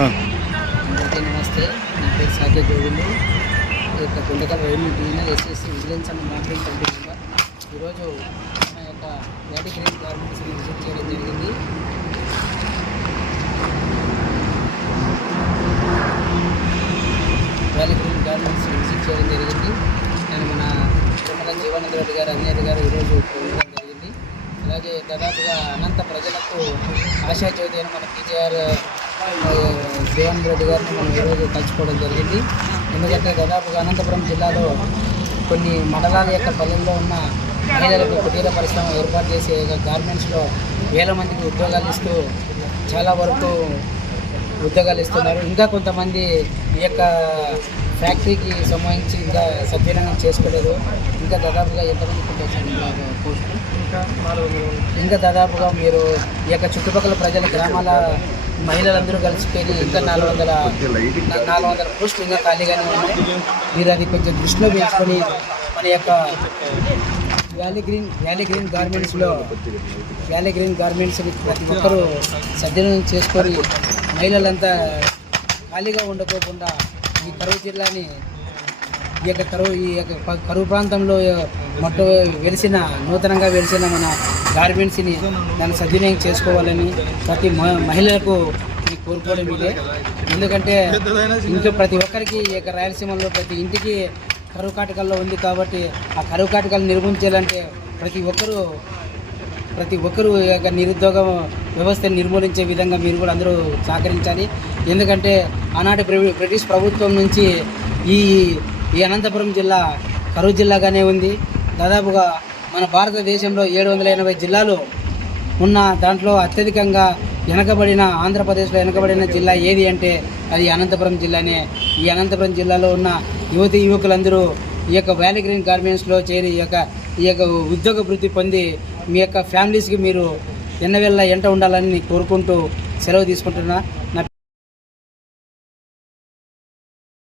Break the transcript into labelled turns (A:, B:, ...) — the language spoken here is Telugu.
A: అందరికీ నమస్తే. నా పేరు సాకే గోవిందు. యొక్క Guntakal revenue division SSC vigilance and monitoring member ఈరోజు మా యొక్క వ్యాటి గ్రీన్ గార్మెంట్స్ని విజిట్ చేయడం జరిగింది. వ్యాలీ గ్రీన్ గార్మెంట్స్ విజిట్ చేయడం జరిగింది. నేను మన కుమ్మరం జీవనంద రెడ్డి గారు అన్నయ్య గారు ఈరోజు జరిగింది. అలాగే దాదాపుగా అనంత ప్రజలకు ఆశాజ్యోతి అని మన పీజీఆర్ జీవానంద రెడ్డి గారిని మనం ఈరోజు కలుసుకోవడం జరిగింది. ఎందుకంటే దాదాపుగా అనంతపురం జిల్లాలో కొన్ని మండలాల యొక్క పల్లెల్లో ఉన్న మహిళలకు కుటీర పరిశ్రమ ఏర్పాటు చేసే గార్మెంట్స్లో వేల మందికి ఉద్యోగాలు ఇస్తూ చాలా వరకు ఉద్యోగాలు ఇస్తున్నారు. ఇంకా కొంతమంది ఈ యొక్క ఫ్యాక్టరీకి సంబంధించి ఇంకా సద్వినియోగం చేసుకోలేదు. ఇంకా దాదాపుగా ఎంతమంది పెట్టేసారు ఇంకా దాదాపుగా మీరు ఈ యొక్క చుట్టుపక్కల ప్రజల గ్రామాల మహిళలందరూ కలిసి కలిసిపోయి ఇంకా నాలుగు వందల నాలుగు వందల పోస్టులు ఇంకా ఖాళీగానే ఉన్నాయి. మీరు అది కొంచెం దృష్టిలో పెంచుకొని మన యొక్క వ్యాలీ గ్రీన్ వ్యాలీ గ్రీన్ గార్మెంట్స్లో వ్యాలీ గ్రీన్ గార్మెంట్స్ని ప్రతి ఒక్కరూ సద్వినియోగం చేసుకొని మహిళలంతా ఖాళీగా ఉండకోకుండా ఈ కరువు జిల్లాని ఈ యొక్క కరువు ఈ యొక్క కరువు ప్రాంతంలో మొట్ట వెలిసిన నూతనంగా వెలిసిన మన గార్మెంట్స్ని దాన్ని సద్వినియోగం చేసుకోవాలని ప్రతి మహిళలకు కోరుకోవడం ఇదే. ఎందుకంటే ఇంట్లో ప్రతి ఒక్కరికి ఈ యొక్క రాయలసీమలో ప్రతి ఇంటికి కరువు కాటకాల్లో ఉంది కాబట్టి ఆ కరువు కాటకాలు నిర్మించాలంటే ప్రతి ఒక్కరూ ప్రతి ఒక్కరూ ఈ యొక్క నిరుద్యోగ వ్యవస్థను నిర్మూలించే విధంగా మీరు కూడా అందరూ సహకరించాలి. ఎందుకంటే ఆనాటి బ్రిటిష్ ప్రభుత్వం నుంచి ఈ ఈ అనంతపురం జిల్లా కరువు జిల్లాగానే ఉంది. దాదాపుగా మన భారతదేశంలో ఏడు వందల ఎనభై జిల్లాలు ఉన్న దాంట్లో అత్యధికంగా వెనకబడిన ఆంధ్రప్రదేశ్లో వెనకబడిన జిల్లా ఏది అంటే అది అనంతపురం జిల్లానే. ఈ అనంతపురం జిల్లాలో ఉన్న యువతి యువకులందరూ ఈ యొక్క వ్యాలీ గ్రీన్ గార్మెంట్స్లో చేరి ఈ యొక్క ఈ యొక్క ఉద్యోగ వృత్తి పొంది మీ యొక్క ఫ్యామిలీస్కి మీరు ఎన్నవేళ్ళ ఎంట ఉండాలని కోరుకుంటూ సెలవు తీసుకుంటున్నా.